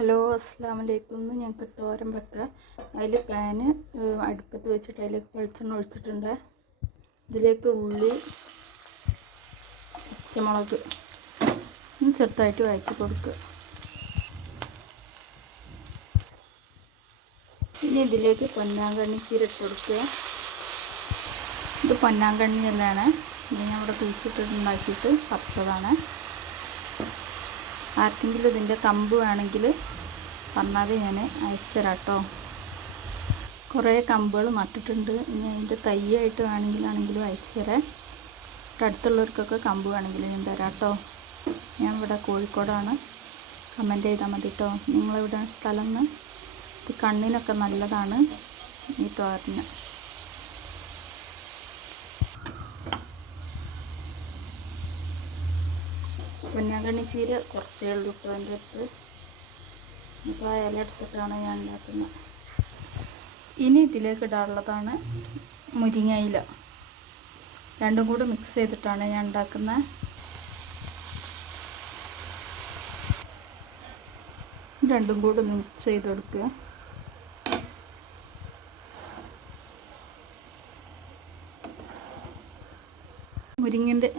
Hello, അസ്സലാമലൈക്കും. ഇന്ന് ഞങ്ങൾക്ക് തോരൻ വെക്കാം. അതിൽ പാന് അടുപ്പത്ത് വെച്ചിട്ട് അതിലേക്ക് വെളിച്ചെണ്ണ ഒഴിച്ചിട്ടുണ്ട്. ഇതിലേക്ക് ഉള്ളി, പച്ചമുളക് ചെറുതായിട്ട് വഴറ്റി കൊടുക്കുക. ഇനി ഇതിലേക്ക് പൊന്നാങ്കണ്ണി ചീര ഇട്ട് കൊടുക്കുക. ഇത് പൊന്നാങ്കണ്ണി എല്ലാമാണ്. ഇത് ഞാൻ ഇവിടെ കുഴിച്ചിട്ടുണ്ടാക്കിയിട്ട് പറിച്ചതാണ്. ആർക്കെങ്കിലും ഇതിൻ്റെ കമ്പ് വേണമെങ്കിൽ പറഞ്ഞാൽ ഞാൻ അയച്ചു തരാം കേട്ടോ. കുറേ കമ്പുകൾ നട്ടിട്ടുണ്ട്. ഇനി അതിൻ്റെ തൈയായിട്ട് വേണമെങ്കിലാണെങ്കിലും അയച്ചു തരാം. അടുത്തുള്ളവർക്കൊക്കെ കമ്പ് വേണമെങ്കിൽ ഞാൻ തരാം കേട്ടോ. ഞാൻ ഇവിടെ കോഴിക്കോടാണ്. കമൻറ്റ് ചെയ്താൽ മതി കേട്ടോ. നിങ്ങളിവിടെ സ്ഥലം എന്ന്. ഇത് കണ്ണിനൊക്കെ നല്ലതാണ് ഈ തോരന്. പൊന്നാങ്കണ്ണി ചീര കുറച്ചേ ഉള്ളൂ കേട്ടോ എൻ്റെ അടുത്ത്. ഇപ്പോൾ ആ ഇല എടുത്തിട്ടാണ് ഞാൻ ഉണ്ടാക്കുന്നത്. ഇനി ഇതിലേക്ക് ഇടാനുള്ളതാണ് മുരിങ്ങയില. രണ്ടും കൂടി മിക്സ് ചെയ്തിട്ടാണ് ഞാൻ ഉണ്ടാക്കുന്നത്. രണ്ടും കൂടി മിക്സ് ചെയ്ത് കൊടുക്കുക. മുരിങ്ങൻ്റെ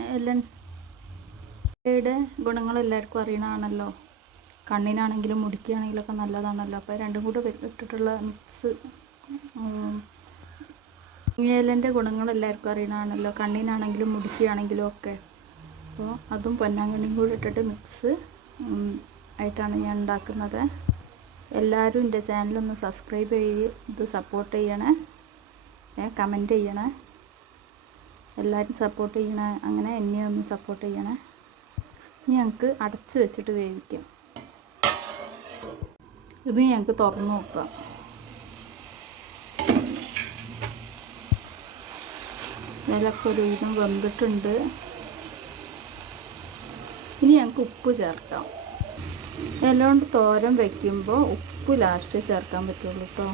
ഇലയുടെ ഗുണങ്ങൾ എല്ലാവർക്കും അറിയണമാണല്ലോ. കണ്ണിനാണെങ്കിലും മുടിക്കാണെങ്കിലും ഒക്കെ നല്ലതാണല്ലോ. അപ്പോൾ രണ്ടും കൂടി ഇട്ടിട്ടുള്ള മിക്സ്. മുരിങ്ങയിലൻ്റെ ഗുണങ്ങൾ എല്ലാവർക്കും അറിയണമാണല്ലോ, കണ്ണിനാണെങ്കിലും മുടിക്കുകയാണെങ്കിലും ഒക്കെ. അപ്പോൾ അതും പൊന്നാങ്കണ്ണിയും കൂടി ഇട്ടിട്ട് മിക്സ് ആയിട്ടാണ് ഞാൻ ഉണ്ടാക്കുന്നത്. എല്ലാവരും എൻ്റെ ചാനലൊന്ന് സബ്സ്ക്രൈബ് ചെയ്ത് സപ്പോർട്ട് ചെയ്യണേ, കമൻറ്റ് ചെയ്യണേ. എല്ലാവരും സപ്പോർട്ട് ചെയ്യണേ. അങ്ങനെ എന്നെ ഒന്ന് സപ്പോർട്ട് ചെയ്യണേ. ഇനി ഞങ്ങൾക്ക് അടച്ച് വെച്ചിട്ട് വേവിക്കാം. ഇത് ഞങ്ങൾക്ക് തുറന്ന് നോക്കാം. ഇലക്കെ ഒരു വിധം വെന്തിട്ടുണ്ട്. ഇനി ഞങ്ങൾക്ക് ഉപ്പ് ചേർക്കാം. ഇല കൊണ്ട് തോരൻ വയ്ക്കുമ്പോൾ ഉപ്പ് ലാസ്റ്റ് ചേർക്കാൻ പറ്റുള്ളൂ കേട്ടോ.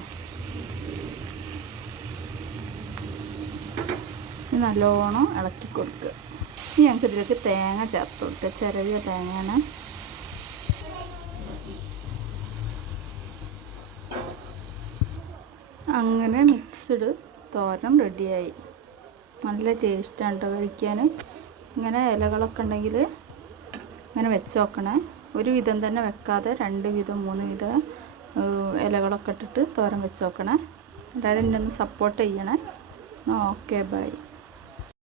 നല്ലോണം ഇളക്കി കൊടുക്കുക. ഇനി ഞങ്ങൾക്ക് ഇതിലേക്ക് തേങ്ങ ചേർത്ത് കൊടുക്കുക. ചിരവിയ തേങ്ങയാണ്. അങ്ങനെ മിക്സ്ഡ് തോരൻ റെഡിയായി. നല്ല ടേസ്റ്റാണ് കേട്ടോ കഴിക്കാൻ. ഇങ്ങനെ ഇലകളൊക്കെ ഉണ്ടെങ്കിൽ ഇങ്ങനെ വെച്ച് നോക്കണേ. ഒരു വിധം തന്നെ വെക്കാതെ 2 വിധം 3 വിധം ഇലകളൊക്കെ ഇട്ടിട്ട് തോരൻ വെച്ച് നോക്കണേ. എല്ലാവരും എന്നെ ഒന്ന് സപ്പോർട്ട് ചെയ്യണേ. Okay, by.